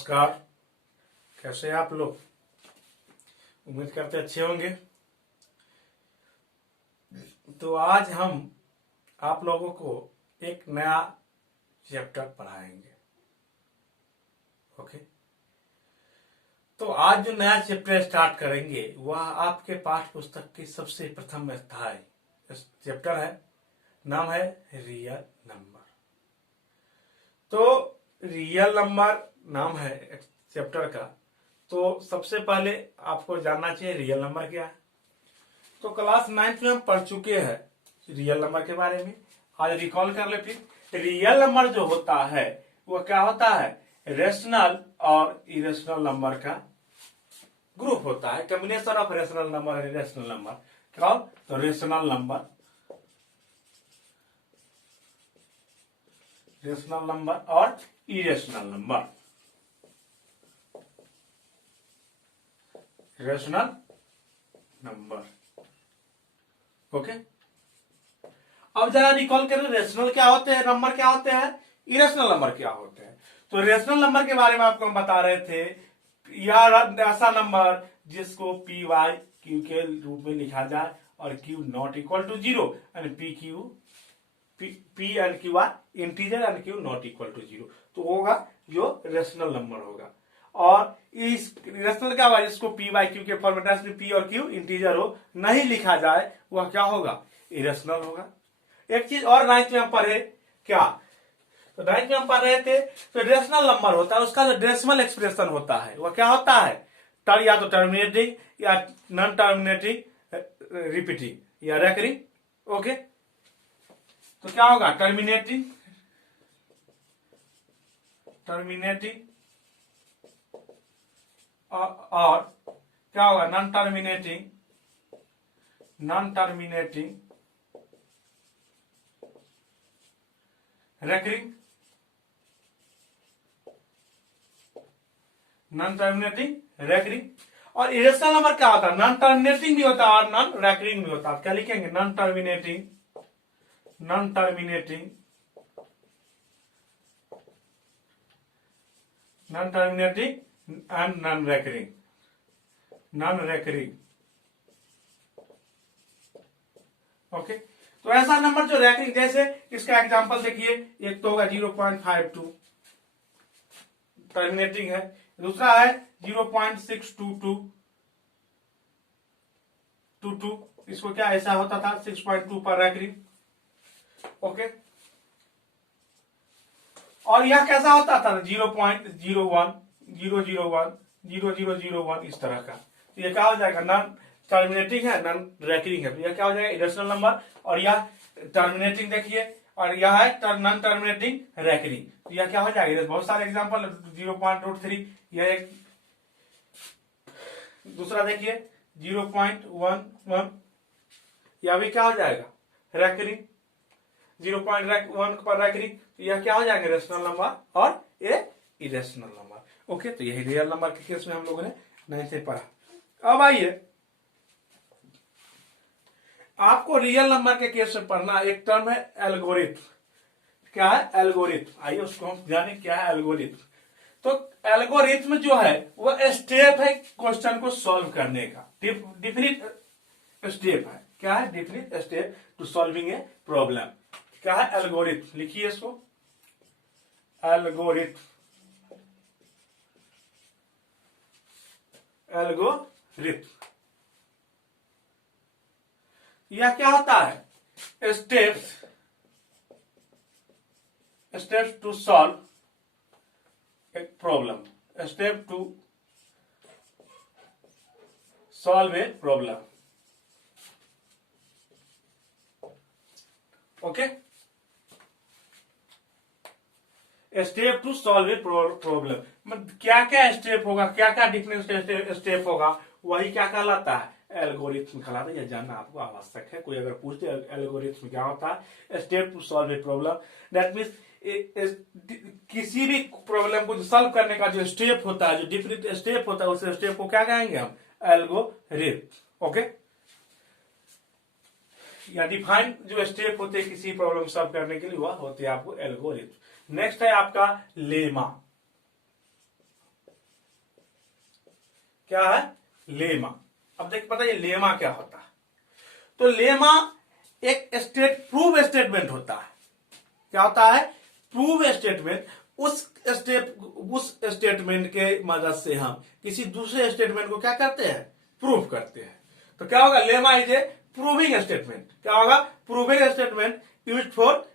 नमस्कार। कैसे हैं आप लोग? उम्मीद करते अच्छे होंगे। तो आज हम आप लोगों को एक नया चैप्टर पढ़ाएंगे। ओके, तो आज जो नया चैप्टर स्टार्ट करेंगे वह आपके पाठ्य पुस्तक की सबसे प्रथम अध्याय चैप्टर है, नाम है रियल नंबर। तो रियल नंबर नाम है चैप्टर का। तो सबसे पहले आपको जानना चाहिए रियल नंबर क्या है। तो क्लास 9th में हम पढ़ चुके हैं रियल नंबर के बारे में। आज रिकॉल कर ले। फिर रियल नंबर जो होता है वह क्या होता है? रेशनल और इरेशनल नंबर का ग्रुप होता है, कॉम्बिनेशन ऑफ रेशनल नंबर और इरेशनल नंबर। क्या? तो रेशनल नंबर, रेशनल नंबर और irrational number. Rational number, okay. अब जरा रिकॉल करें, रेशनल क्या होते हैं, नंबर क्या होते हैं, इरेशनल नंबर क्या होते हैं। तो रेशनल नंबर के बारे में आपको हम बता रहे थे, यार ऐसा नंबर जिसको पी वाई क्यू के रूप में लिखा जाए और q not equal to 0 and p q p and q are integer and q not equal to 0, तो होगा जो रेशनल नंबर होगा। और इस रेशनल क्या होगा, जिसको पी वाई क्यू के फॉर्मेट में पी और क्यू इंटीजर हो, नहीं लिखा जाए, वह क्या होगा, इरेशनल होगा। एक चीज और 9th में हम पढ़े क्या, तो 9th में हम पढ़ रहे थे, तो रेशनल नंबर होता है, उसका जो डेसिमल एक्सप्रेशन होता है वह क्या होता है, या तो टर्मिनेटिंग या नॉन टर्मिनेटिंग, रिपीटिंग या रेकरिंग। ओके, तो क्या होगा, टर्मिनेटिंग और क्या होगा, non terminating recurring, non terminating recurring. और इरेशनल नंबर क्या होता है, नॉन टर्मिनेटिंग भी होता है और नॉन रेकरिंग भी होता है। क्या लिखेंगे, non terminating and non recurring. Okay, तो ऐसा नंबर जो रैंकिंग, जैसे इसका एग्जांपल देखिए, एक तो होगा 0.52 टर्मिनेटिंग है, दूसरा है 0.622, इसको क्या ऐसा होता था 6.2 पर रैंकिंग। ओके, और यह कैसा होता था 0.01 001 0001 इस तरह का। तो ये क्या हो जाएगा, नॉन टर्मिनेटिंग है, नॉन रैकरिंग है, तो यह क्या हो जाएगा, इरेशनल नंबर। और यह टर्मिनेटिंग देखिए, और यह है नॉन टर्मिनेटिंग रैकरिंग, तो यह क्या हो जाएगा, बहुत सारे एग्जांपल, 0.3 यह एक, दूसरा देखिए 0.11, यह भी क्या हो जाएगा, रैकरिंग, 0.1 पर रैकरिंग, तो यह क्या हो जाएगा, रेशनल नंबर और ये इरेशनल नंबर। ओके, तो यही रियल नंबर के केस में हम लोगों ने 9th से पढ़ा। अब आइए, आपको रियल नंबर के केस में पढ़ना एक टर्म है एल्गोरिथम। क्या है, एल्गोरिथम। आइए उसको हम जाने क्या है एल्गोरिथम। तो एल्गोरिथम जो है वह स्टेप है क्वेश्चन को सॉल्व करने का, डिफिनिट स्टेप है। क्या है, definite step to solving a problem. क्या है, एल्गोरिथम। लिखिए इसको, एल्गोरिथम। यह क्या होता है, steps to solve a problem, step to solve a problem. Okay, step to solve a problem, क्या क्या स्टेप होगा, क्या क्या डिफरेंट स्टेप होगा, वही क्या कहलाता है, एल्गोरिथम कहलाता है। यह जानना आपको आवश्यक है। कोई अगर पूछते एल्गोरिथम क्या होता है, step to solve a problem, that means किसी भी प्रॉब्लम को सॉल्व करने का जो स्टेप होता है, जो डिफरेंट स्टेप होता है, उस स्टेप को क्या कहेंगे हम, एल्गोरिथम। ओके, या डिफाइन जो स्टेप होते हैं किसी प्रॉब्लम सॉल्व करने के लिए, वह होते हैं आपको एल्गोरिथम। नेक्स्ट है आपका लेमा। क्या है? लेमा। अब देखिए पता है लेमा क्या होता है। तो लेमा एक प्रूव स्टेटमेंट होता है। क्या होता है? Prove statement. उस स्टेटमेंट के मदद से हम किसी दूसरे स्टेटमेंट को क्या करते हैं? प्रूव करते हैं। तो क्या होगा? Lemma is a proving statement. क्या होगा? Proving statement used for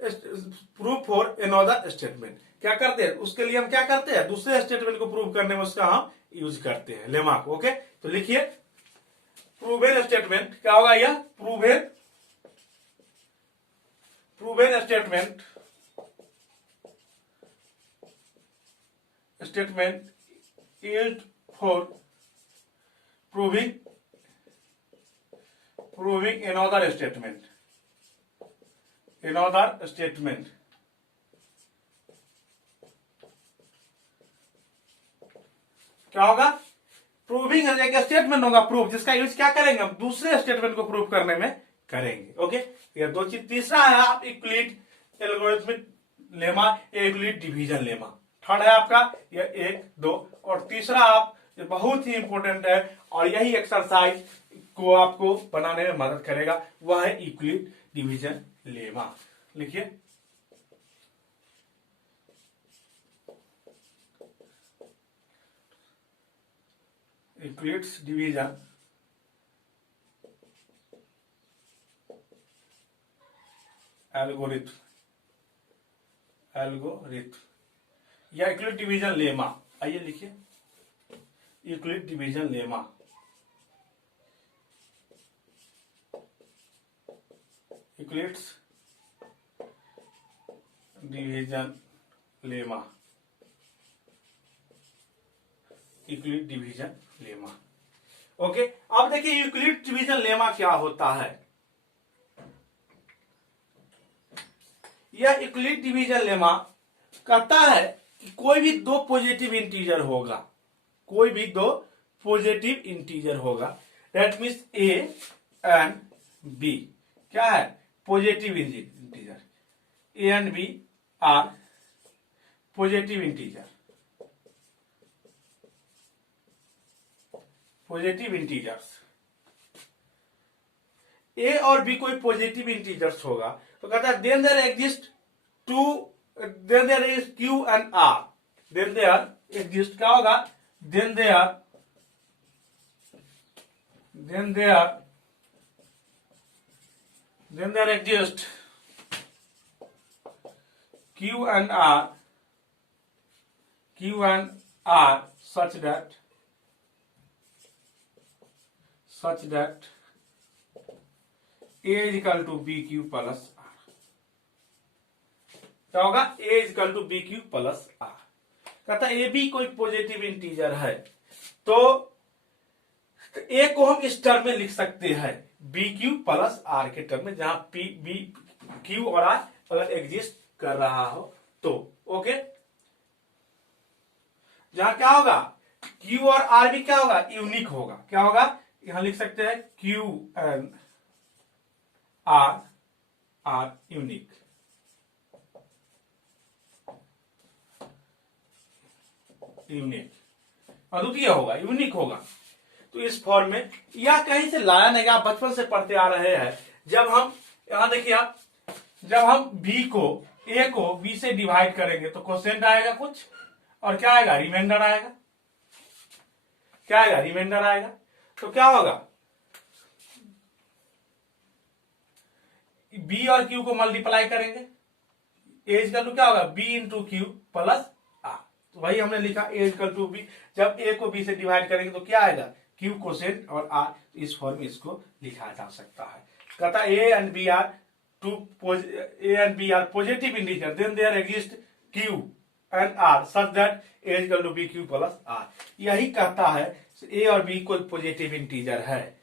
proof for another statement. क्या करते हैं? उसके लिए हम क्या करते हैं? दूसरे स्टेटमेंट को प्रूव करने में उसका हम यूज करते हैं लेमा को। ओके, तो लिखिए प्रूवेन स्टेटमेंट। क्या होगा यह? Proven statement used for proving another statement। क्या होगा? प्रूविंग एक स्टेटमेंट होगा प्रूफ, जिसका यूज क्या करेंगे? हम दूसरे स्टेटमेंट को प्रूव करने में करेंगे। ओके, ये दो चीज। तीसरा है आप Euclid algorithmic lemma, Euclid division lemma. Third है आपका ये 1, 2 और तीसरा आप ये बहुत ही इंपॉर्टेंट है और यही एक्सरसाइज को आपको बनाने में मदद करेगा, वह है यूक्लिड डिवीजन लेमा। लिखिए यूक्लिड्स डिवीजन एल्गोरिथम या यूक्लिड डिवीजन लेमा। आइए लिखिए Euclid division lemma. Euclid's division lemma. Euclid division lemma. Okay, अब देखिए यूक्लिड डिवीजन लेमा क्या होता है। यह यूक्लिड डिवीजन लेमा कहता है कि कोई भी दो पॉजिटिव इंटीजर होगा, कोई भी दो पॉजिटिव इंटीजर होगा, that means A and B क्या है? Positive integer. A and B are positive integer. Positive integers A और बी कोई पॉजिटिव इंटीजर्स होगा तो कहता है then there exist then there is Q and R. Then there exist क्या होगा? Then there exist Q and R such that A is equal to BQ plus R। क्या होगा? A is equal to BQ plus R। कहता है A B कोई positive integer है तो ए को हम इस टर्म में लिख सकते हैं BQ प्लस R के टर्म में, जहां P B Q और R अगर एग्जिस्ट कर रहा हो तो। ओके, जहां क्या होगा? Q और R भी क्या होगा? यूनिक होगा। क्या होगा? यहां लिख सकते हैं Q एंड R यूनिक। अद्वितीय होगा, यूनिक होगा। तो इस फॉर्म में यह कहीं से लाया नहीं, आप बचपन से पढ़ते आ रहे हैं। जब हम यहां देखिए आप, जब हम बी को ए को बी से डिवाइड करेंगे तो क्वोशिएंट आएगा कुछ और क्या आएगा? रिमाइंडर आएगा। क्या आएगा? रिमाइंडर आएगा। तो क्या होगा? बी और क्यू को मल्टीप्लाई करेंगे, ए इक्वल टू क्या होगा? B into q plus are. तो वही हमने लिखा ए इक्वल टू बी। जब ए को बी से डिवाइड करेंगे तो क्या आएगा? क्यू कोसेंट और आर। इस फॉर्म में इसको लिखा जा सकता है। कहता a and B are positive integer, then there exist Q and r such that a equal to B Q plus r. यही कहता है ए और बी कोई पॉजिटिव इंटीजर है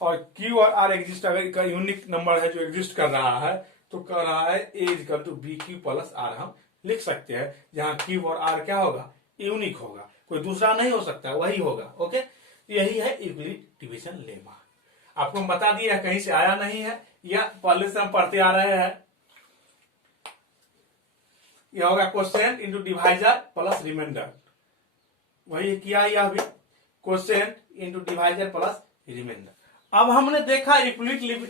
और Q और R एग्जिस्ट, अगर का यूनिक नंबर है जो एग्जिस्ट कर रहा है तो कह रहा है A equal to B Q plus r हम लिख सकते हैं, जहां Q और R क्या होगा? यूनिक होगा, कोई दूसरा नहीं हो सकता, वही होगा। ओके, यही है यूक्लिड डिवीजन लेमा। आपको हम बता दिए, कहीं से आया नहीं है, या पहले से हम पढ़ते आ रहे हैं। यह होगा quotient into divisor plus remainder. वही किया यह भी quotient into divisor plus remainder. अब हमने देखा इक्विलिब्रियम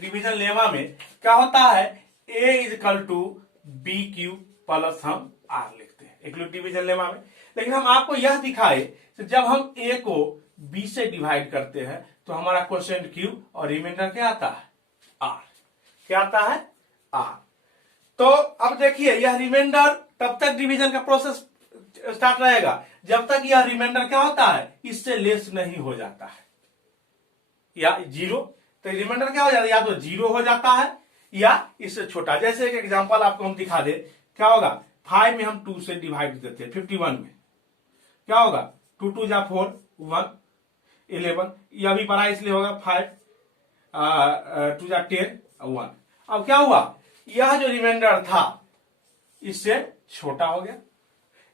डिवीजन लेमा में क्या होता है, A is equal to B Q plus हम आर लिखते हैं इक्विलिब्रियम डिवीजन लेमा में। लेकिन हम आपको यह दिखाए कि जब हम ए को बी से डिवाइड करते हैं तो हमारा क्वोशिएंट क्यू और रिमाइंडर क्या आता है, आर। क्या आता है, आर। तो अब देखिए यह रिमाइंडर तब तक डिवीजन का प्रोसेस स्टार्ट रहेगा जब तक यह रिमाइंडर क्या होता है, इससे लेस नहीं हो जाता है या जीरो। तो रिमाइंडर क्या हो जाता है, या तो जीरो हो जाता है या इससे छोटा। जैसे एक एग्जांपल आपको हम दिखा दे, क्या होगा, 5 में हम 2 से डिवाइड देते हैं 51 में, क्या होगा 2 2 जा 4 1 11, यह भी बड़ा इसलिए होगा 5 2 जा 10 1। अब क्या हुआ, यह जो रिमाइंडर था इससे छोटा हो गया।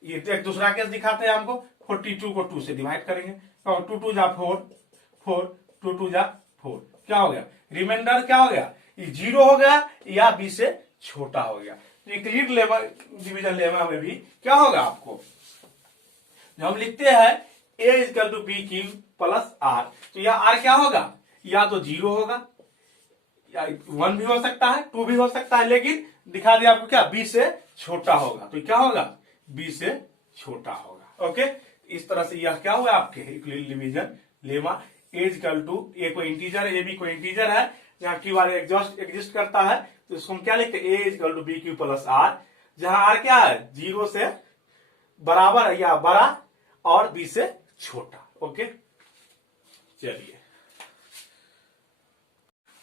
ये एक दूसरा केस दिखाते हैं हमको, 42 को 2 से डिवाइड करेंगे और 2 2 जा 4 4 2 2 जा 4, क्या हो गया, रिमाइंडर क्या हो गया, ये जीरो हो गया या बी से छोटा हो गया। तो इक्विलिब्रियम डिवीजन लेमा में भी क्या होगा, आपको जो हम लिखते हैं A is equal to B Q plus are, तो यह आर क्या होगा, या तो जीरो होगा या 1 भी हो सकता है 2 भी हो सकता है, लेकिन दिखा दिया आपको क्या, बी से छोटा होगा। तो क्या होगा, बी से छोटा होगा। ओके, इस तरह से यह क्या हुआ आपके equilibrium division lemma. A is equal to, A को इंटीजर, ए बी को इंटीजर है, जहां क्यू आर एग्जिस्ट करता है, तो इसको हम क्या लिखते हैं, A is equal to B Q plus R, जहां आर क्या है, जीरो से बराबर या बड़ा और बी से छोटा। ओके, चलिए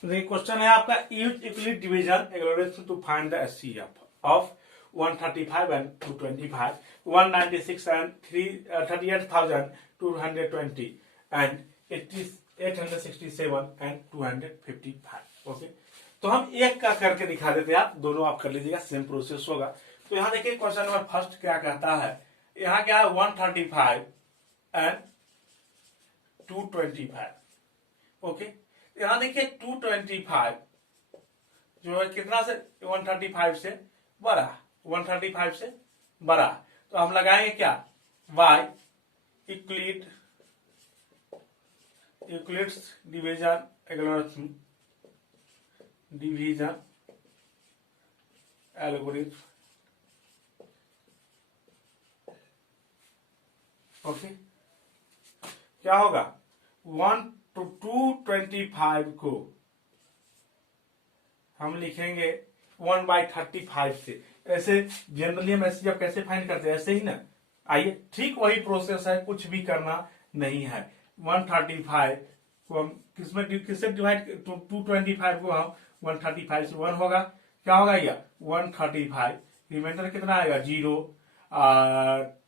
क्वेश्चन है आपका, use equilibrium division algorithm to find the HCF of 135 and 225, 196 and 38,220 and 867 and 255। Okay, तो हम एक का करके दिखा देते हैं, आप दोनों आप कर लीजिएगा, सेम प्रोसेस होगा। तो यहाँ देखिए क्वेश्चन नंबर फर्स्ट क्या कहता है, यहाँ क्या है 135 and 225। ओके, यहाँ देखिए 225 जो है कितना से 135 से बड़ा, 135 से बड़ा, तो हम लगाएंगे क्या, y equilibrium division algorithm okay, क्या होगा 1 to 225 को हम लिखेंगे 1/35 से। ऐसे जनरली हम ऐसे जब कैसे फाइंड करते हैं, ऐसे ही ना, आइए ठीक वही प्रोसेस है, कुछ भी करना नहीं है। 135 को हम किससे डिवाइड, 225 को हम 135 से 1 होगा, क्या होगा यह 135, रिमाइंडर कितना आएगा 0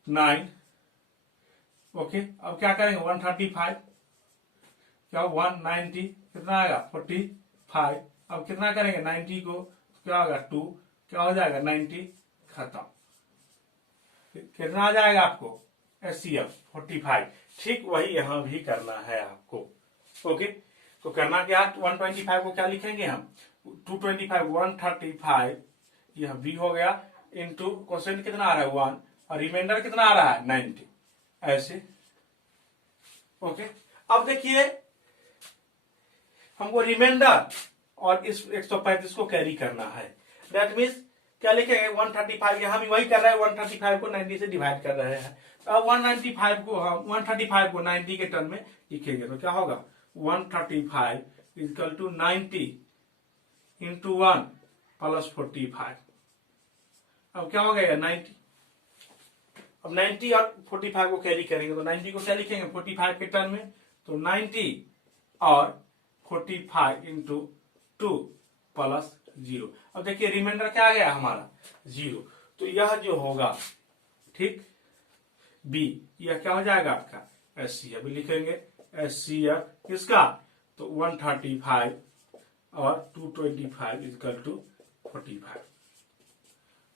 9। ओके, अब क्या करेंगे 135 क्या 190 कितना आएगा 45, अब कितना करेंगे 90 को, क्या होगा 2, क्या हो जाएगा 90, खत्म। कितना आ जाएगा आपको एचसीएफ 45। ठीक वही यहां भी करना है आपको। ओके, तो करना क्या, 125 को क्या लिखेंगे हम, 225 135, यह बी हो गया, इंटू क्वेश्चन कितना आ रहा है 1 और रिमाइंडर कितना आ रहा है 90, ऐसे। ओके, अब देखिए हमको रिमाइंडर और इस 135 को कैरी करना है, दैट मीन्स क्या लिखेंगे 135, यहां भी वही कर रहे हैं, 135 को 90 से डिवाइड कर रहे हैं। अब 195 को हम 135 को 90 के टर्म में लिखेंगे, तो क्या होगा 135 इक्वल टू 90 इंटू 1 प्लस 45। अब क्या हो गया 90, अब 90 और 45 को कैरी करेंगे, तो 90 को क्या लिखेंगे 45 के टर्म में, तो 90 और 45 इंटू 2 प्लस 0। अब देखिए रिमाइंडर क्या आ गया हमारा 0, तो यह जो होगा, ठीक, बी, यह क्या हो जाएगा आपका एचसीएफ, लिखेंगे एचसीएफ किसका, तो 135 और 225 इक्वल टू 45।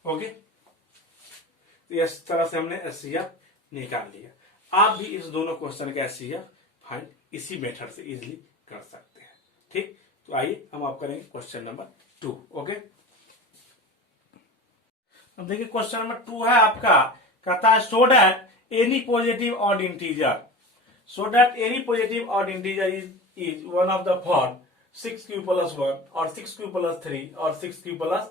ओके, तो इस तरह से हमने एचसीएफ निकाल लिया। आप भी इस दोनों क्वेश्चन का एचसीएफ फाइंड इसी मेथड से इजीली कर सकते हैं। ठीक, तो आइए हम आप करेंगे क्वेश्चन नंबर 2। ओके, अब देखिए क्वेश्चन नंबर 2 है आपका, कहता है show that any positive odd integer so that any positive odd integer is one of the form 6q plus 1 or 6q plus 3 or 6q plus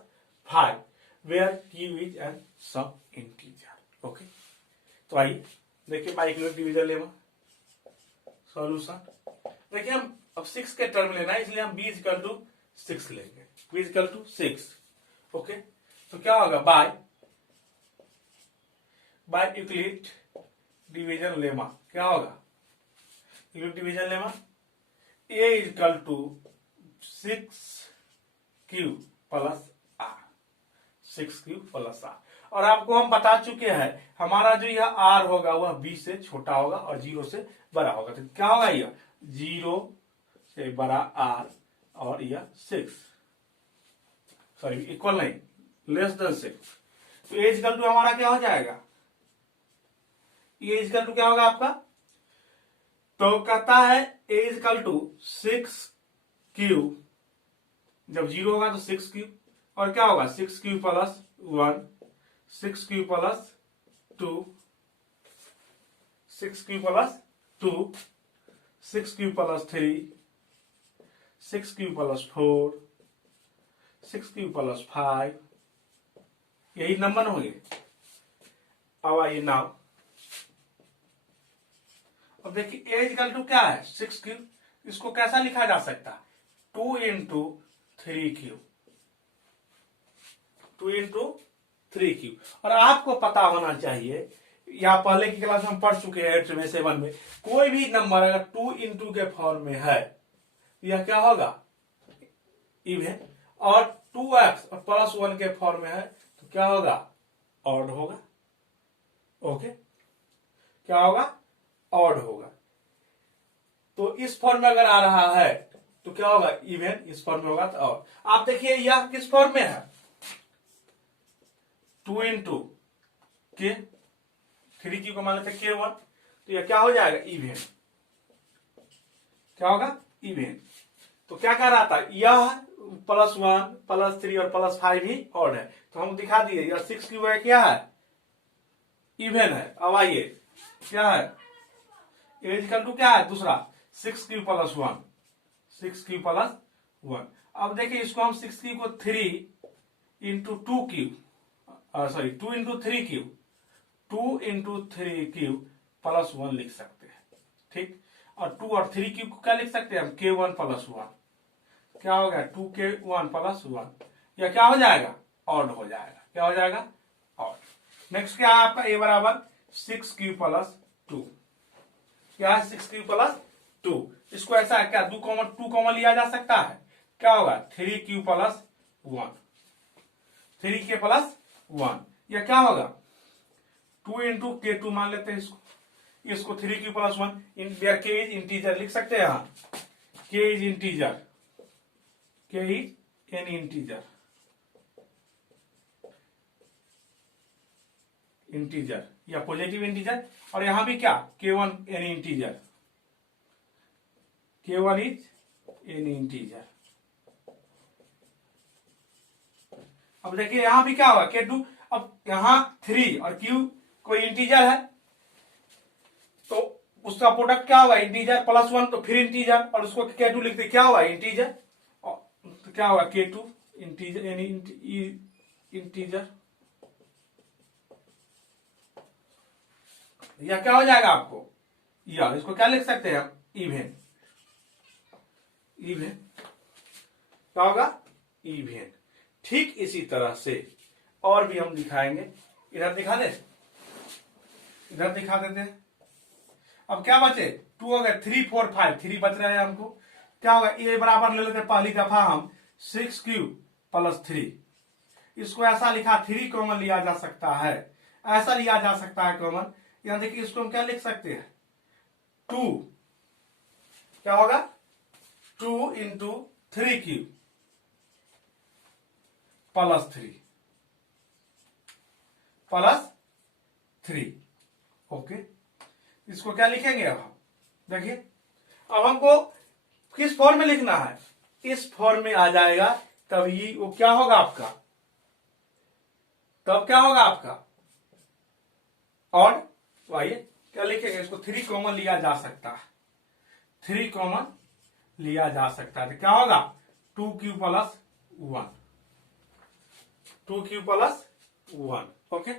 5 where q is an some integer. Okay, तो आइए देखिए बाइक्यूबिक division lemma solution. देखिए हम अब 6 के term लेना है, इसलिए हम b इक्वल टू 6 लेंगे, b इक्वल टू 6। ओके, तो क्या होगा बाय यूक्लिड डिवीजन लेमा क्या होगा, Euclid division lemma a equal to 6q plus r, 6q plus r। और आपको हम बता चुके हैं हमारा जो यह r होगा वह b से छोटा होगा और 0 से बड़ा होगा, तो क्या होगा यह 0 से बड़ा r और यह 6 सॉरी इक्वल नहीं लेस देन 6। तो a इक्वल टू हमारा क्या हो जाएगा, a इक्वल टू क्या होगा आपका, तो कहता है a इक्वल टू 6q, जब 0 होगा तो 6q और क्या होगा 6q plus 1, 6q plus 2, 6q plus 2, 6q plus 3, 6q plus 4, 6q plus 5, यही नंबर हो गए। अब आइए नाउ, अब देखिए a इक्वल टू क्या है 6q, इसको कैसा लिखा जा सकता है 2 इंटू 3q, 2 इंटू 3q। और आपको पता होना चाहिए, या पहले की क्लास में हम पढ़ चुके हैं 8 में 7 में, कोई भी नंबर अगर 2 इंटू के फॉर्म में है यह क्या होगा इवन, और 2x और प्लस 1 के फॉर्म में है तो क्या होगा ऑड होगा। ओके, क्या होगा ऑड होगा। तो इस फॉर्म में अगर आ रहा है तो क्या होगा इवन, इस फॉर्म में होगा तो ऑड। आप देखिए यह किस फॉर्म में है 2 इंटू के 3q को मान लेते k1, तो यह क्या हो जाएगा इवन, क्या होगा इवन। तो क्या कह रहा था यह प्लस 1 प्लस 3 और प्लस 5 ही ऑड है, तो हम दिखा दिए यह 6q है क्या है इवन है। अब आइए क्या है a इक्वल टू क्या है दूसरा 6q प्लस 1, 6q प्लस 1। अब देखिए इसको हम 6q को 3 into 2q sorry 2 into 3q, 2 into 3q plus 1 लिख सकते हैं, ठीक। और 2 और 3q को क्या लिख सकते हैं हम k1 प्लस 1, क्या हो गया 2k1 प्लस 1, यह क्या हो जाएगा ऑड हो जाएगा, क्या हो जाएगा ऑड। नेक्स्ट क्या है आपका a बराबर 6q प्लस 2, क्या है 6q प्लस 2। इसको ऐसा है क्या 2 कॉमन लिया जा सकता है, क्या होगा 3q प्लस 1, 3k प्लस 1, यह क्या होगा 2 इंटू k2 मान लेते हैं इसको 3q plus 1 in where k is integer लिख सकते हैं यहाँ, k is integer, k is an integer, integer या पॉजिटिव इंटीजर। और यहां भी क्या k1 an integer, k1 is an integer. अब देखिए यहां भी क्या होगा k2, अब यहां 3 और q कोई इंटीजर है तो उसका प्रोडक्ट क्या होगा इंटीजर प्लस 1, तो फिर इंटीजर और उसको k2 लिखते क्या होगा इंटीजर, तो क्या होगा k2 इंटीजर यानी इंटीजर, या क्या हो जाएगा आपको, या इसको क्या लिख सकते हैं हम इवन, इवन क्या होगा इवन। ठीक इसी तरह से और भी हम दिखाएंगे, इधर दिखा दे, इधर दिखा देते हैं। अब क्या बचे 2 हो गए 3 4 5, 3 बच रहे हैं हमको, क्या होगा ए बराबर ले लेते पहली दफा हम 6q प्लस 3, इसको ऐसा लिखा 3 कॉमन लिया जा सकता है, ऐसा लिया जा सकता है कॉमन। यहां देखिए इसको हम क्या लिख सकते हैं 2, क्या होगा 2 into 3q plus 3 plus 3। Okay, इसको क्या लिखेंगे अब हम देखिए, अब हमको किस फॉर्म में लिखना है, इस फॉर्म में आ जाएगा तब ये वो क्या होगा आपका, तब क्या होगा आपका ऑड। तो आइए क्या लिखेंगे, इसको 3 कॉमन लिया जा सकता है, 3 कॉमन लिया जा सकता है, तो क्या होगा 2q plus 1, 2q plus 1। Okay,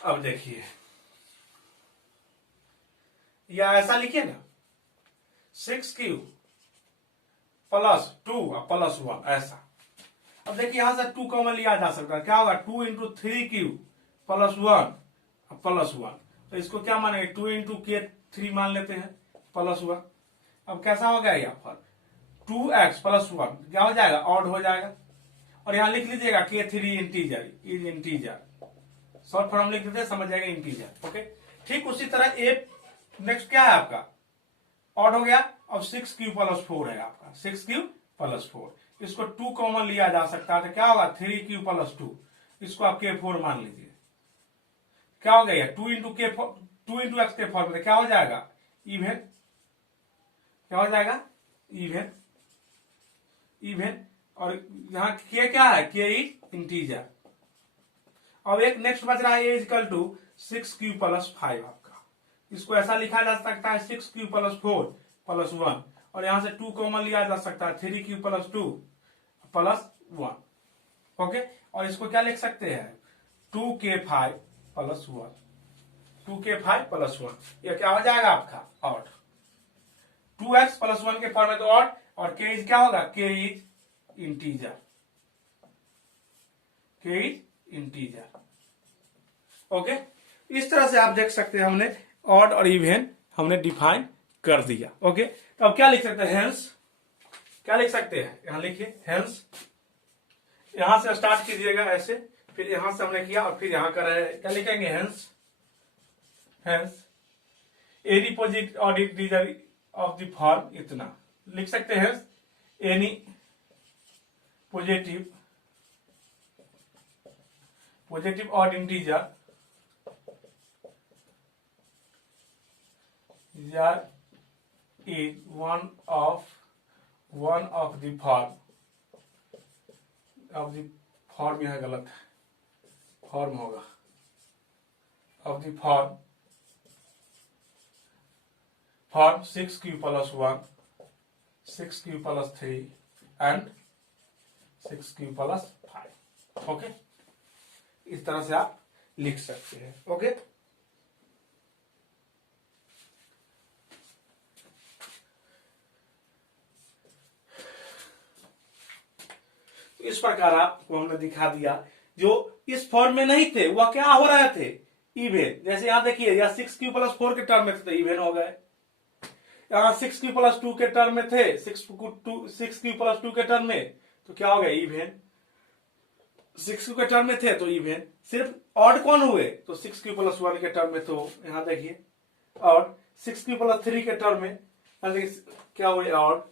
अब देखिए या ऐसा लिखिए ना 6q प्लस 2 प्लस 1 ऐसा। अब देखिए यहां से 2 कॉमन लिया जा सकता है, क्या होगा 2 इंटू 3q प्लस 1 प्लस 1, तो इसको क्या मानेंगे 2 इंटू के 3 मान लेते हैं प्लस 1। अब कैसा हो गया यहाँ पर 2x प्लस 1 क्या हो जाएगा, ऑड हो जाएगा, और यहां लिख लीजिएगा के 3 integer is integer, short form लिख देते हैं, समझ जाएगा इंटीजर। ओके, ठीक उसी तरह ए नेक्स्ट क्या है आपका, ऑड हो गया, अब 6q प्लस 4 है आपका, 6q प्लस 4, इसको 2 कॉमन लिया जा सकता है, तो क्या होगा 3q प्लस 2, इसको आप k4 मान लीजिए, क्या हो गया 2 इंटू के 2 इंटू एक्स के फॉर्म में क्या हो जाएगा इवेन, क्या हो जाएगा इवेन, इवेन, और यहां के क्या है के इज इंटीजर। अब एक नेक्स्ट बच रहा है ए इक्वल टू 6q प्लस 5 आपका, इसको ऐसा लिखा जा सकता है 6q प्लस 4 प्लस 1, और यहां से 2 कॉमन लिया जा सकता है 3q प्लस 2 प्लस 1। ओके, और इसको क्या लिख सकते हैं 2k5 प्लस 1, 2k5 प्लस 1, यह क्या हो जाएगा आपका ऑड, 2x प्लस 1 के फॉर्म में तो ऑड, और k इज क्या होगा k is integer, k is integer. Okay, इस तरह से आप देख सकते हैं हमने ऑड और इवन हमने डिफाइन कर दिया। ओके, तो अब क्या लिख सकते हैं हेंस, क्या लिख सकते हैं यहां लिखिए हेंस, यहां से स्टार्ट कीजिएगा ऐसे, फिर यहां से हमने किया और फिर यहां कर रहे हैं, क्या लिखेंगे हेंस, हेंस एनी पॉजिटिव और इंटीजर ऑफ द फॉर्म इतना लिख सकते हैं, any positive odd integer is one of the form यह गलत है, फॉर्म होगा of the form 6q plus 1, 6q plus 3 and 6q plus 5। Okay, इस तरह से आप लिख सकते हैं। ओके, तो इस प्रकार आपको हमने दिखा दिया, जो इस फॉर्म में नहीं थे वह क्या हो रहे थे इवेन, जैसे यहां देखिए या 6q प्लस 4 के टर्म में थे तो इवेन हो गए, यहां 6q प्लस 2 के टर्म में थे, 6q प्लस 2 के टर्म में तो क्या हो गया इवेन, 6q के टर्म में थे तो इवेन, सिर्फ ऑड कौन हुए तो 6q प्लस 1 के टर्म में, तो यहां देखिए और 6q प्लस 3 के टर्म में क्या हुए ऑड,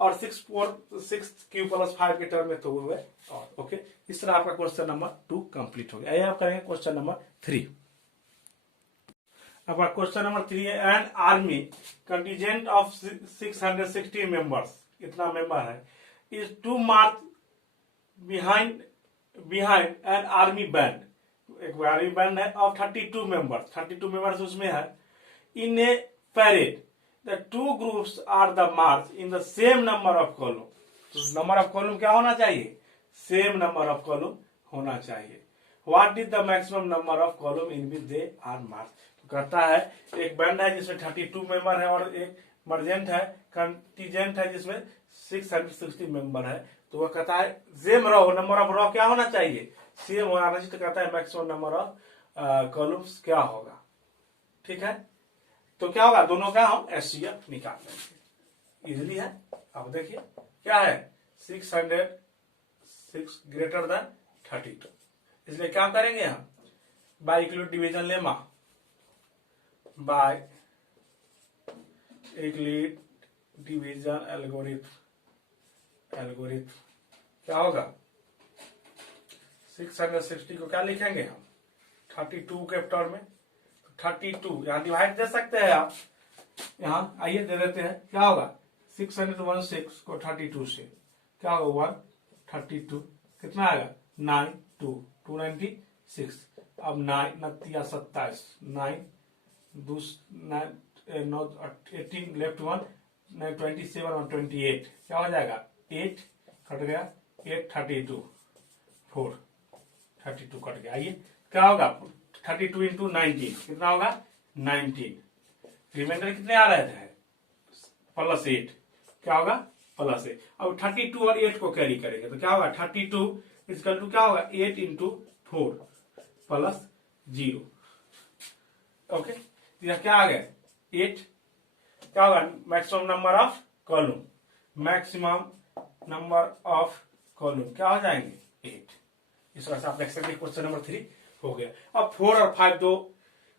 और 6q प्लस 5 के टर्म में तो हुए ऑड। ओके, इस तरह आपका क्वेश्चन नंबर 2 कंप्लीट हो गया। आइए आप करेंगे क्वेश्चन नंबर 3। आपका क्वेश्चन नंबर 3 है an army contingent of 660 members, इतना मेंबर है, is to march behind an army band, एक आर्मी बैंड है ऑफ 32 मेंबर्स उसमें है, in a parade the two groups are the march in the same number of column, तो number of column क्या होना चाहिए, सेम नंबर ऑफ कॉलम होना चाहिए। What is the maximum number of column in which they are march, तो कहता है एक बैंड है जिसमें 32 मेंबर है और एक मर्जेंट है कंटीजेंट है जिसमें 660 मेंबर है, तो वह कहता है सेम रो नंबर ऑफ रो क्या होना चाहिए, सेम होना चाहिए, तो कहता है मैक्सिमम नंबर ऑफ कॉलम्स क्या होगा। ठीक है, तो क्या होगा दोनों का हम एचसीएफ निकाल लेंगे, इजिली है। अब देखिए क्या है 606 ग्रेटर देन 32, इसलिए क्या करेंगे हम by Euclid division lemma, by Euclid division algorithm क्या होगा 660 को क्या लिखेंगे हम 32 के टर्म में, 32 यहाँ डिवाइड दे सकते हैं आप, यहाँ आइए दे देते हैं, क्या होगा 616 को 32 से क्या होगा 132, कितना आएगा 296, अब 9 27 9 9 18 लेफ्ट 1 9 27 और 28 क्या हो जाएगा 8 कट गया 8 32 4 32 कट गया। आइए क्या होगा 32 इंटू 19 कितना होगा 19 रिमाइंडर कितने आ रहे थे +8 क्या होगा +8। अब 32 और 8 को कैरी करेंगे तो क्या होगा 32 इक्वल टू क्या होगा 8 इंटू 4 +0 ओके। यह क्या आ गया 8 क्या होगा maximum number of column maximum number of column क्या हो जाएंगे 8। इस तरह से आप देख सकते हैं क्वेश्चन नंबर 3 हो गया। अब 4 और 5 दो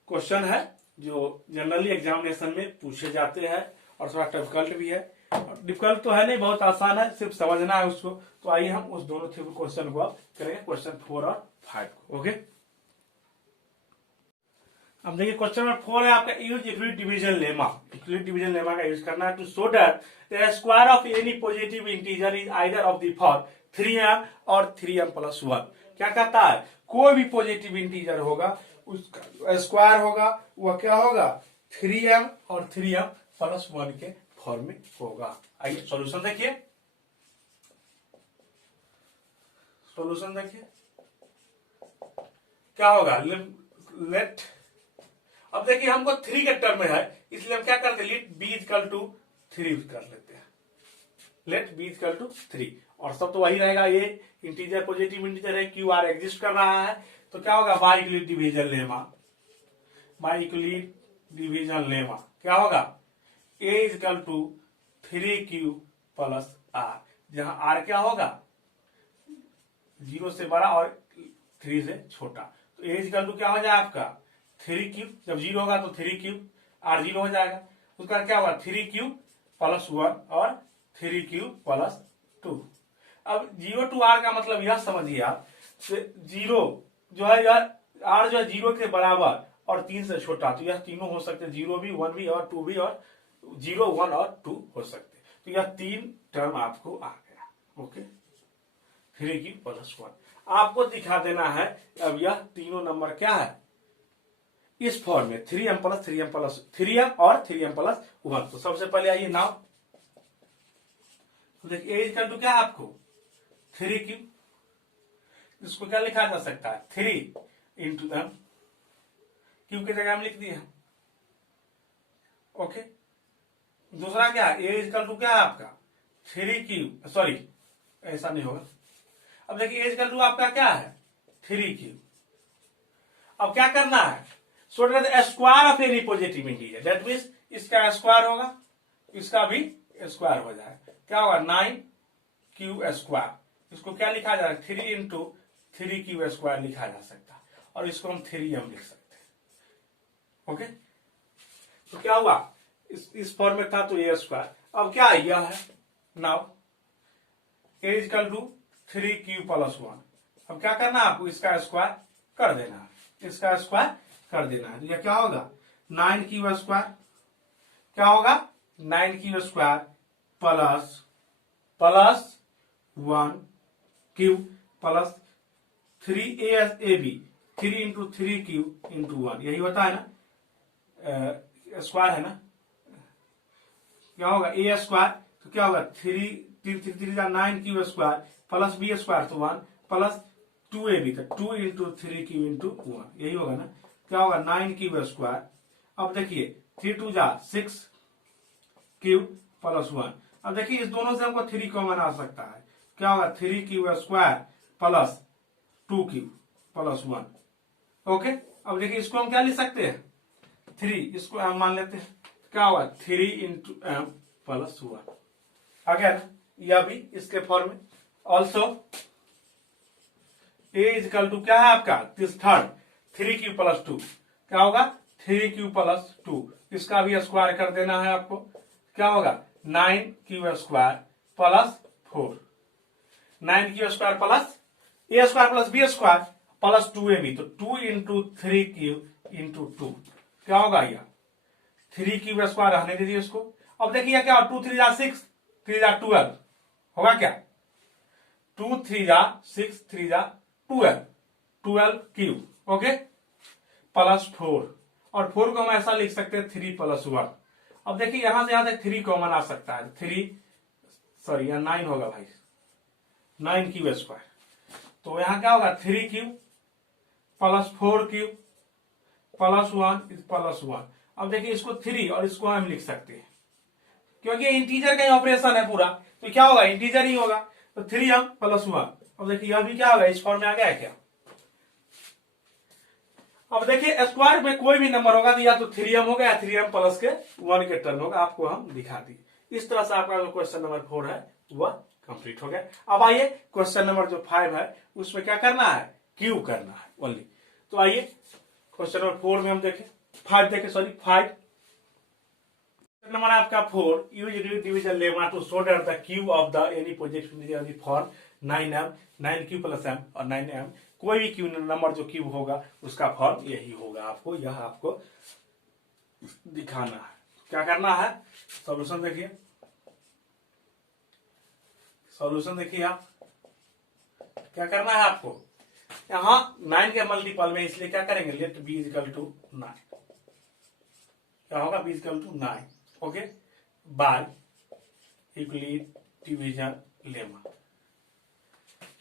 क्वेश्चन है जो जनरली एग्जामिनेशन में पूछे जाते हैं और थोड़ा डिफिकल्ट भी है। डिफिकल्ट तो है नहीं बहुत आसान है सिर्फ समझना है उसको। तो आइए हम उस दोनों क्वेश्चन को करेंगे क्वेश्चन 4 और 5 को ओके। अब देखिए क्वेश्चन नंबर 4 है आपका use Euclid division lemma. Euclid division lemma का यूज करना है to show that the square of any positive integer is either of the form 3m और 3m + 1। क्या कहता है कोई भी पॉजिटिव इंटीजर होगा उसका स्क्वायर होगा वह क्या होगा 3m और 3m + 1 के फॉर्म में होगा। आइए सॉल्यूशन देखिए क्या होगा लेट। अब देखिए हमको 3 के टर्म में है इसलिए हम क्या करते हैं लेट b = 3 कर लेते हैं। लेट b = 3 और सब तो वही रहेगा ये इंटीजर पॉजिटिव इंटीजर है क्यू आर एग्जिस्ट कर रहा है तो क्या होगा by Euclid division lemma. By Euclid division lemma क्या होगा a = 3q + r जहां r क्या होगा 0 से बड़ा और 3 से छोटा तो a = क्या हो जाए आपका 3q जब 0 होगा तो 3q r 0 हो जाएगा उसका क्या होगा 3q + 1 और 3q + 2। अब 0 to r का मतलब यह समझिए आप 0 जो है यह r जो है 0 के बराबर और 3 से छोटा तो यह तीनों हो सकते 0 भी 1 भी और 2 भी और 0 1 और 2 हो सकते तो यह 3 टर्म आपको आ गया ओके 3q + 1। आपको दिखा देना है अब यह तीनों नंबर क्या है इस फॉर्म में 3m और 3m + 1। तो सबसे पहले आइए नाउ तो देखिए a = क्या है आपको 3q इसको क्या लिखा जा सकता है 3 इंटू m q की जगह हम लिख दिए ओके। दूसरा क्या है a = क्या है आपका 3q सॉरी ऐसा नहीं होगा। अब देखिए a = आपका क्या है 3q। अब क्या करना है सो that the square of any positive integer that means इसका स्क्वायर होगा इसका भी स्क्वायर हो जाएगा क्या होगा 9q²। इसको क्या लिखा जा रहा है 3 इंटू 3q² लिखा जा सकता है और इसको हम 3m लिख सकते हैं ओके। तो क्या हुआ इस फॉर्म में था तो a²। अब क्या यह है नाउ a = 3q + 1। अब क्या करना है आपको इसका स्क्वायर कर देना है इसका स्क्वायर कर देना है तो यह क्या होगा 9q² क्या होगा 9q² plus 1q plus 3ab 3 into 3q into 1 यही होता है ना स्क्वायर है ना क्या होगा a² तो क्या होगा 9q² प्लस b² तो 1 प्लस 2ab तो 2 इंटू 3q इंटू 1 यही होगा ना क्या होगा 9q²। अब देखिए 3 2 6q + 1। अब देखिए इस दोनों से हमको 3 कॉमन आ सकता है क्या होगा 3q² प्लस 2q + 1 ओके। अब देखिए इसको हम क्या लिख सकते हैं 3 इसको हम मान लेते हैं क्या होगा 3 इंटू m + 1। अगर यह भी इसके फॉर्म में ऑल्सो a = क्या है आपका थर्ड 3q + 2 क्या होगा 3q + 2 इसका भी स्क्वायर कर देना है आपको क्या होगा 9q² plus 4 9q² plus a² plus b² plus 2ab तो 2 इंटू 3q इंटू 2 क्या होगा यह 3q² रहने दीजिए इसको। अब देखिए क्या 2 3 6 3 12 होगा क्या 2 3 6 3 12 12q ओके प्लस 4 और 4 को हम ऐसा लिख सकते हैं 3 + 1। अब देखिए यहां से यहां तक 3 कॉमन आ सकता है, 9 होगा भाई, 9³ तो यहां क्या होगा 3³ + 4³ +1 अब देखिए इसको 3 और इसको हम लिख सकते हैं क्योंकि इंटीजर का ही ऑपरेशन है पूरा, तो क्या होगा इंटीजर ही होगा, तो 3m + 1। अब देखिए यह भी क्या होगा इस फॉर्म में आ गया है क्या। अब देखिए स्क्वायर में कोई भी नंबर होगा तो या तो 3m होगा या 3m + के 1 के टर्म होगा, आपको हम दिखा दिए। इस तरह से आपका जो क्वेश्चन नंबर 4 है वह कंप्लीट हो गया। अब आइए क्वेश्चन नंबर जो 5 है उसमें क्या करना है, क्यू करना है ओनली। तो आइए क्वेश्चन नंबर 4 में हम देखें, 5 नंबर आपका 4, use division lemma to show that the cube of the any positive form 9m 9q + m और 9m कोई भी क्यू नंबर जो क्यूब होगा उसका फॉर्म यही होगा, आपको यह आपको दिखाना है। क्या करना है, सॉल्यूशन देखिए, सॉल्यूशन देखिए आप क्या करना है आपको, यहां 9 के मल्टीपल में इसलिए क्या करेंगे, लेट b = 9, क्या होगा b = 9 okay, by Euclid division lemma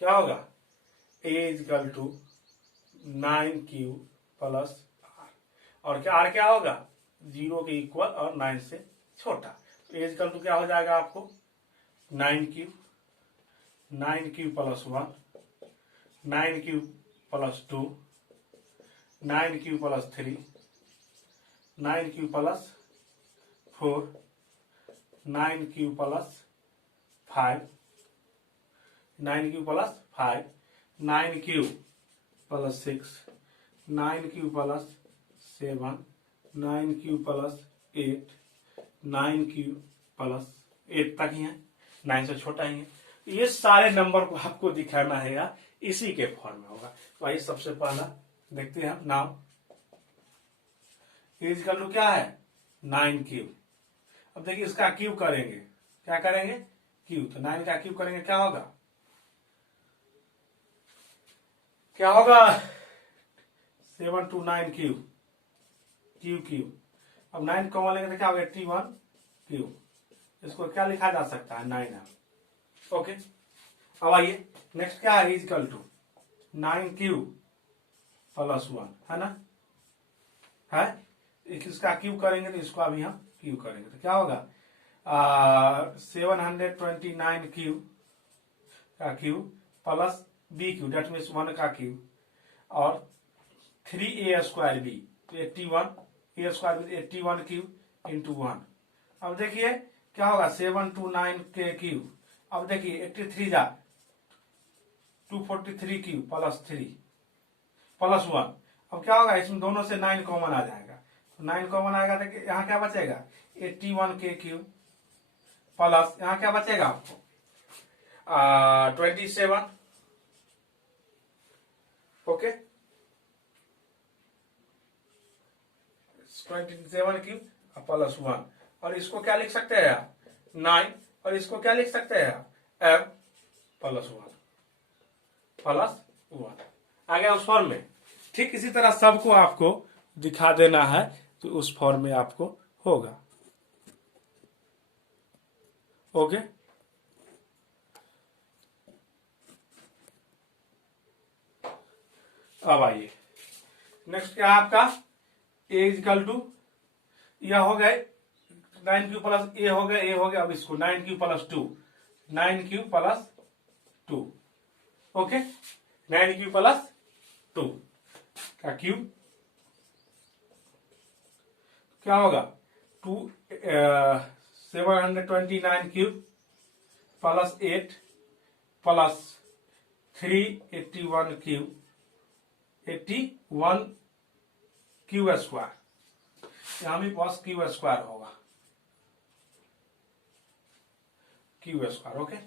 क्या होगा a = 9q + r और क्या r क्या होगा 0 के इक्वल और 9 से छोटा, तो a = क्या हो जाएगा आपको 9q + 1 9q + 2 9q + 3 9q + 4 9q + 5 9q + 5 9q + 6 9q + 7 9q + 8 9q + 8 तक ही है, 9 से छोटा ही है। ये सारे नंबर को आपको दिखाना है या इसी के फॉर्म में होगा। तो आइए सबसे पहला देखते हैं नाउ = क्या है 9q। अब देखिए इसका क्यूब करेंगे, क्या करेंगे क्यूब, तो 9 का क्यूब करेंगे क्या होगा, क्या होगा 7 × 9 क्यूब। अब 9 कॉमन लेंगे तो क्या होगा 81 क्यूब, इसको क्या लिखा जा सकता है 9m ओके। अब आइए नेक्स्ट क्या है = 9q + 1 है ना, है इसका क्यूब करेंगे तो इसको अभी हम क्यूब करेंगे तो क्या होगा 729 क्यूब का cube plus b³ that means 1 का क्यूब और 3a² b 81 a² 81 cube into 1। अब देखिए क्या होगा 729 के क्यूब, अब देखिए 83 जा 243 क्यूब प्लस 3 + 1। अब क्या होगा इसमें दोनों से 9 कॉमन आ जाएगा, तो 9 कॉमन आएगा तो यहाँ क्या बचेगा 81 के क्यूब प्लस यहाँ क्या बचेगा आपको 27 ओके 27 क्यूब प्लस 1 और इसको क्या लिख सकते हैं आप 9 और इसको क्या लिख सकते हैं आप m + 1 आ गया उस फॉर्म में। ठीक इसी तरह सबको आपको दिखा देना है तो उस फॉर्म में आपको होगा ओके। अब आइए नेक्स्ट क्या है आपका a = यह हो गए 9q + a हो गया अब इसको 9q + 2 9q + 2 ओके 9q + 2 का क्यूब क्या होगा 729 cube plus 8 plus 381 cube 81 q², यहां भी बस q² होगा q² ओके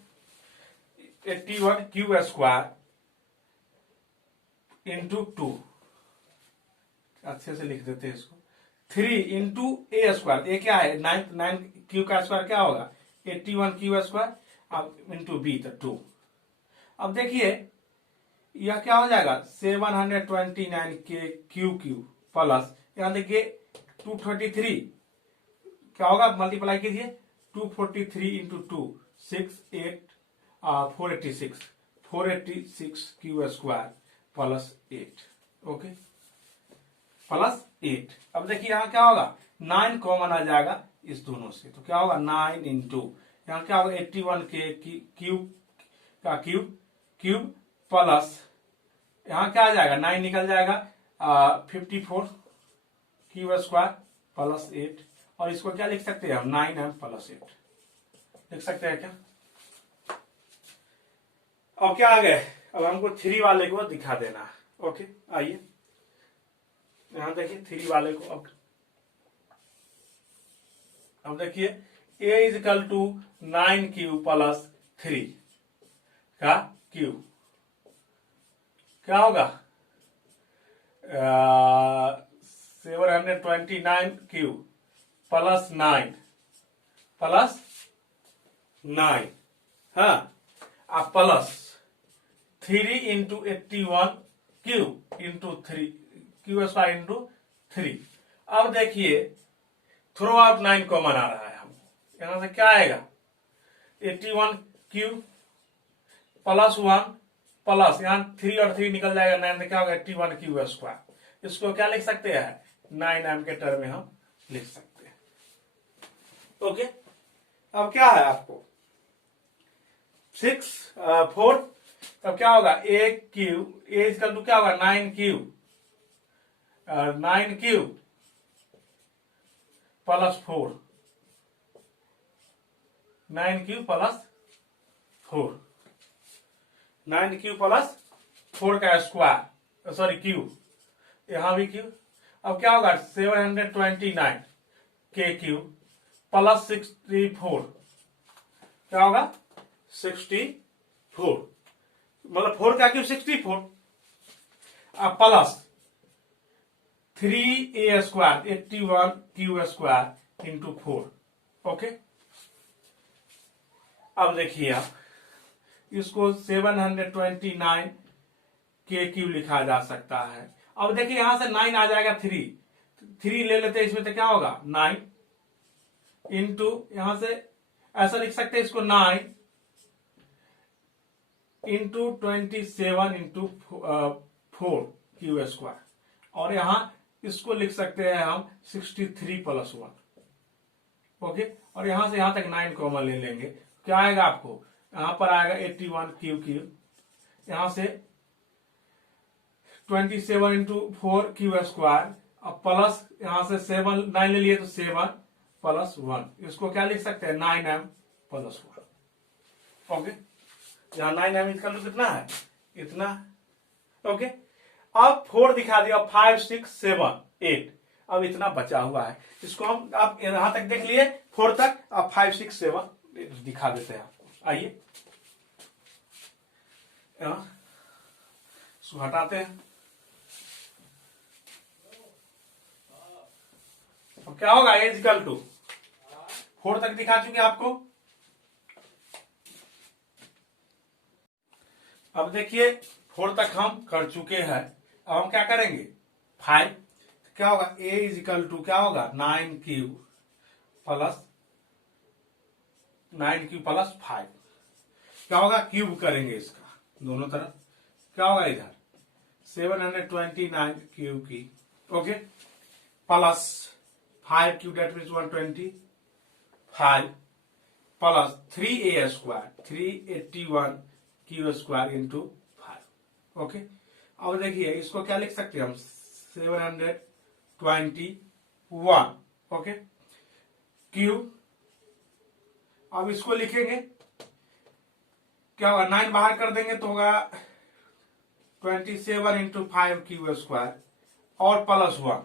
81 q² इंटू 2 अच्छे से लिख देते हैं इसको 3 × a², ए क्या है 9 q का स्क्वायर क्या होगा 81 q², अब इंटू b तो 2। अब देखिए यह क्या हो जाएगा 729 के क्यू प्लस यहां देखिए 233 क्या होगा, मल्टीप्लाई कीजिए 243 into 2 6 8 486 486 Q square plus 8। Okay plus 8। अब देखिए यहां क्या होगा, 9 कॉमन आ जाएगा इस दोनों से, तो क्या होगा 9 इंटू यहां क्या होगा 81 के क्यूब का क्यूब प्लस यहां क्या आ जाएगा 9 निकल जाएगा 54 क्यू स्क्वायर प्लस 8। और इसको क्या लिख सकते हैं हम 9m प्लस 8 लिख सकते हैं क्या। अब क्या आ गए, अब हमको 3 वाले को दिखा देना है। ओके आइए यहां देखिए 3 वाले को। अब देखिए a is equal to 9q plus 3 का क्यूब क्या होगा 729 क्यूब प्लस 9 हाँ अब plus 3 into 81 cube into 3 Q square into 3। अब देखिए थ्रो आउट 9 कॉमन आ रहा है, हम यहां से क्या आएगा 81 क्यूब प्लस 1 प्लस यहां 3 और 3 निकल जाएगा 9 से क्या होगा 81 क्यू स्क्वायर। इसको क्या लिख सकते हैं 9m के टर्म में हम लिख सकते हैं। ओके अब क्या है आपको 6 4 तब क्या होगा a cube a equal to क्या होगा 9 cube 9 cube plus 4 9 cube plus 4 9 cube plus 4 का स्क्वायर सॉरी क्यूब यहां भी क्यूब। अब क्या होगा 729 के क्यूब प्लस 64 क्या होगा 64 मतलब 4 का क्यूब 64 अब plus 3a square 81 Q square into 4। Okay अब देखिए आप इसको 729 के क्यूब लिखा जा सकता है। अब देखिए यहां से 9 आ जाएगा 3 ले लेते हैं इसमें तो क्या होगा 9 इंटू यहां से ऐसा लिख सकते हैं इसको 9 इंटू 27 इंटू 4 क्यू स्क्वायर और यहां इसको लिख सकते हैं हम 63 प्लस 1। ओके और यहां से यहां तक 9 कॉमन ले लेंगे क्या आएगा आपको यहां पर आएगा 81 क्यूब यहां से 27 इंटू 4 क्यू स्क्वायर अब प्लस यहां से 7 9 ले लिए तो 7 प्लस 1 इसको क्या लिख सकते हैं 9m प्लस 1। ओके यहां 9m इसका तो कितना है इतना। ओके अब 4 दिखा दिया 5 6 7 8 अब इतना बचा हुआ है इसको हम आप यहां तक देख लिए 4 तक अब 5 6 7 दिखा देते हैं आपको। आइए इसको हटाते हैं तो क्या होगा एज इक्वल टू 4 तक दिखा चुके आपको। अब देखिए 4 तक हम कर चुके हैं अब हम क्या करेंगे 5 क्या होगा a इज इक्वल टू क्या होगा 9 क्यूब प्लस 5 क्या होगा क्यूब करेंगे इसका दोनों तरफ क्या होगा इधर 729 क्यूब की okay plus 5 cube that means 125 plus 3a square 381 Q square into 5। Okay अब देखिए इसको क्या लिख सकते हैं हम 721 ओके क्यूब। अब इसको लिखेंगे क्या होगा 9 बाहर कर देंगे तो होगा 27 इंटू 5 क्यू स्क्वायर और प्लस 1।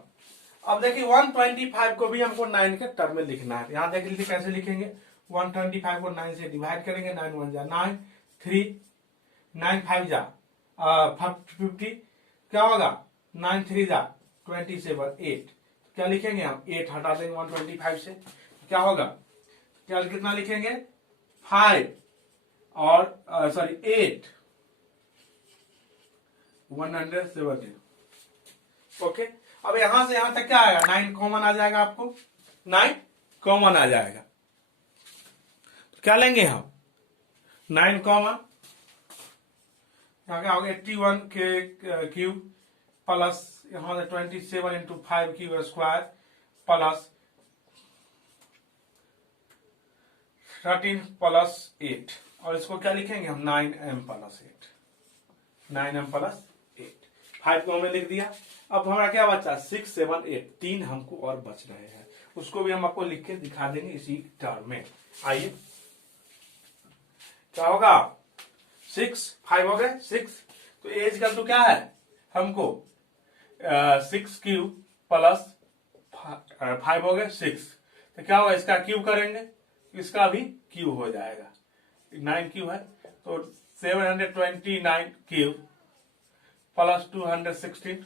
अब देखिए 125 को भी हमको 9 के टर्म में लिखना है यहां देख लीजिए कैसे लिखेंगे 125 को 9 से डिवाइड करेंगे 9 1 जा 9 3 9 5 जा 50 क्या होगा 9 3 जा 27 8 क्या लिखेंगे हम 8 हटा देंगे 125 से क्या होगा क्या कितना लिखेंगे 5 और सॉरी 8 170। ओके अब यहां से यहां तक क्या आएगा, 9 कॉमन आ जाएगा, आपको 9 कॉमन आ जाएगा। तो क्या लेंगे हम, 9 कॉमन, यहाँ क्या होगा 81 के क्यूब प्लस यहां से 27 into 5 cube square plus 13 plus 8, और इसको क्या लिखेंगे हम 9m प्लस 8, 9m प्लस 8, 5 को हमने लिख दिया। अब हमारा क्या बचा 6 7 8, 3 हमको और बच रहे हैं, उसको भी हम आपको लिख के दिखा देंगे इसी टर्म में। आइए क्या होगा 6 5 हो गए 6, तो एज का तो क्या है हमको 6 क्यूब प्लस 5 हो गए 6, तो क्या होगा इसका क्यूब करेंगे, इसका भी क्यूब हो जाएगा, 9 क्यूब है तो 729 cube plus 216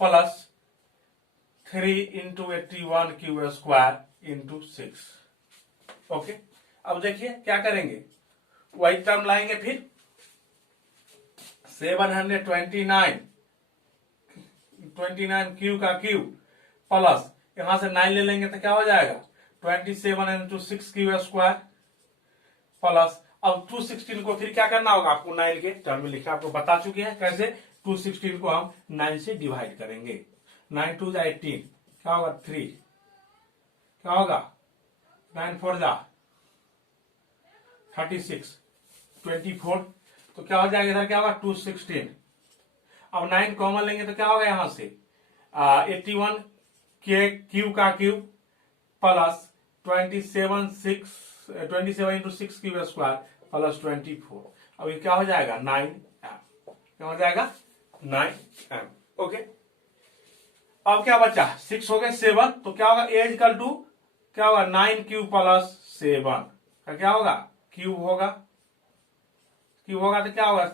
plus 3 into 81 cube square into 6। Okay, अब देखिए क्या करेंगे, वही टर्म लाएंगे, फिर 729 क्यू का क्यूब प्लस यहां से 9 ले लेंगे तो क्या हो जाएगा 27 इंटू 6 क्यू स्क्वायर प्लस, अब 216 को फिर क्या करना होगा आपको 9 के टर्म में लिखा, आपको बता चुके हैं कैसे 216 को हम 9 से डिवाइड करेंगे, 9 2 जा 18, क्या होगा 3, क्या होगा 9 4 जा 36 24, तो क्या हो जाएगा इधर क्या होगा 216, अब 9 कॉमन लेंगे तो क्या होगा यहां से 81 के क्यू का cube plus 27 into 6 cube square plus 24, अब ये क्या हो जाएगा 9m, क्या हो जाएगा 9m। ओके, अब क्या बचा 6 हो गए 7, तो क्या होगा एज इक्वल टू क्या होगा 9 क्यूब प्लस 7 का क्या होगा क्यूब होगा तो क्या होगा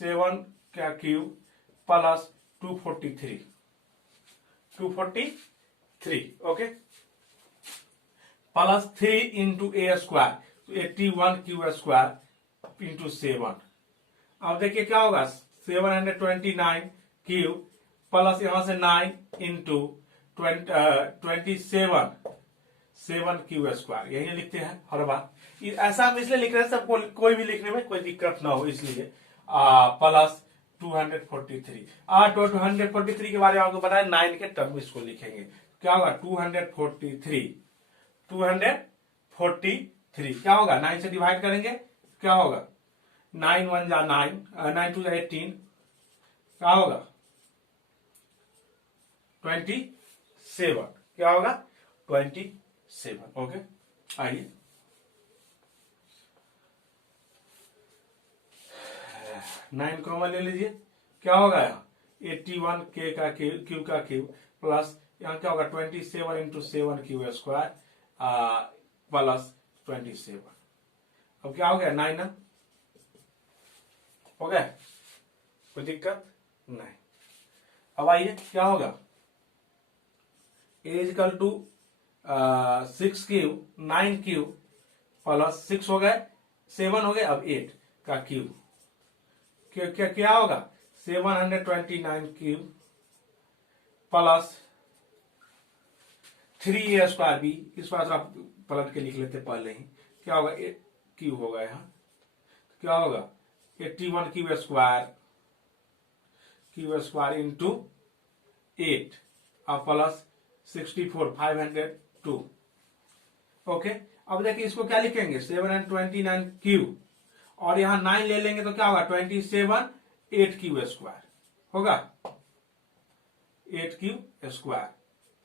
7 का cube plus 243, okay, plus 3 into A square, तो 81 क्यू स्क्वायर इंटू 7, अब देखिए क्या होगा 729 क्यूब प्लस यहां से 9 इंटू 27 7 क्यू स्क्वायर, यही लिखते हैं हर बार, ऐसा हम इसलिए लिख रहे हैं सबको, कोई भी लिखने में कोई दिक्कत ना हो इसलिए, प्लस 243, 243 के बारे में आपको बताया 9 के टर्म में इसको लिखेंगे, क्या होगा 243 क्या होगा 9 से डिवाइड करेंगे, क्या होगा 9 1 जा 9 9 2 जा 18, क्या होगा 27, क्या होगा 27। ओके, आइए 9 कॉमन ले लीजिए, क्या होगा यहाँ 81 के का क्यू का क्यूब प्लस यहाँ क्या होगा 27 इंटू 7 क्यू स्क्वायर प्लस 27, अब क्या हो गया 9m, हो गया, कोई दिक्कत नहीं। अब आइए क्या होगा A equal to 6 cube 9 cube plus 6 हो गए 7 हो गए, अब 8 का क्यूब क्या होगा 729 cube plus 3a square B, इस बार आप पलट के लिख लेते पहले ही, क्या होगा क्यूब होगा यहाँ, क्या होगा 81 क्यूब स्क्वायर इंटू 8 और प्लस 64 502। ओके, अब देखिए इसको क्या लिखेंगे 729 क्यूब और यहां 9 ले लेंगे तो क्या होगा 27 8 क्यूब स्क्वायर होगा, 8 क्यूब स्क्वायर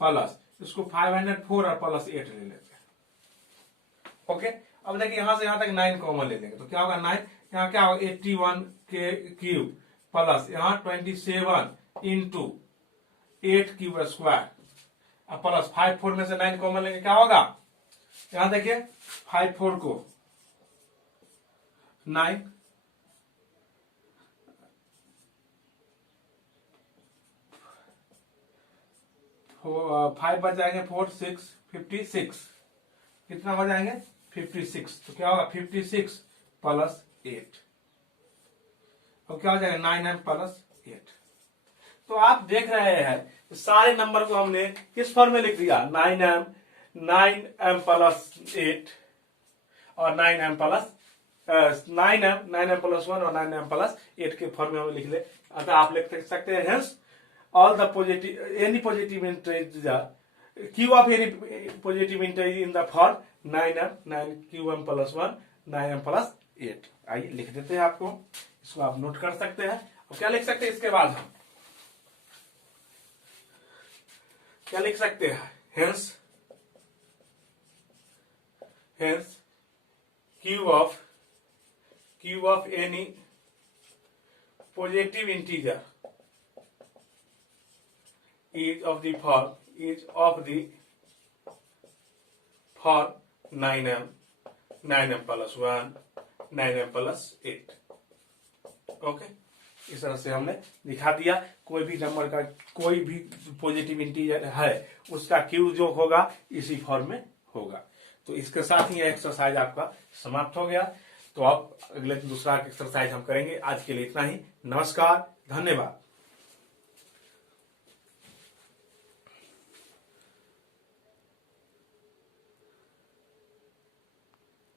प्लस इसको 504 और प्लस 8 ले लेते हैं। ओके, अब देखिए यहां से यहां तक 9 कॉमन ले लेंगे तो क्या होगा 9, यहाँ क्या होगा 81 के क्यूब प्लस यहाँ 27 इंटू 8 क्यूब स्क्वायर प्लस 54 में से 9 कॉमन लेंगे, क्या होगा यहां देखिए 54 को 9 5 बच जाएंगे 4 6 56, कितना हो जाएंगे 56, तो क्या होगा 56 प्लस 8। तो क्या हो जाएगा 9m प्लस 8। तो आप देख रहे हैं सारे नंबर को हमने किस फॉर्म में लिख दिया, 9m प्लस 8 और 9m प्लस 9m प्लस 1 और 9m प्लस 8 के फॉर्म में हम लिख ले। अतः आप लिख सकते हैं hence all the positive any positive integer q of any positive integer in the form 9qm plus 1 9m plus 8। आइए लिख देते हैं आपको, इसको आप नोट कर सकते हैं। और क्या लिख सकते हैं इसके बाद हम क्या लिख सकते हैं, hence q of any positive integer is of the form 9m plus 1 9m plus 8। Okay, इस तरह से हमने दिखा दिया। कोई भी नंबर का कोई भी पॉजिटिव इंटीजर है उसका क्यू जो होगा इसी फॉर्म में होगा। तो इसके साथ ही एक्सरसाइज आपका समाप्त हो गया। तो अब अगले दूसरा एक्सरसाइज हम करेंगे। आज के लिए इतना ही। नमस्कार, धन्यवाद।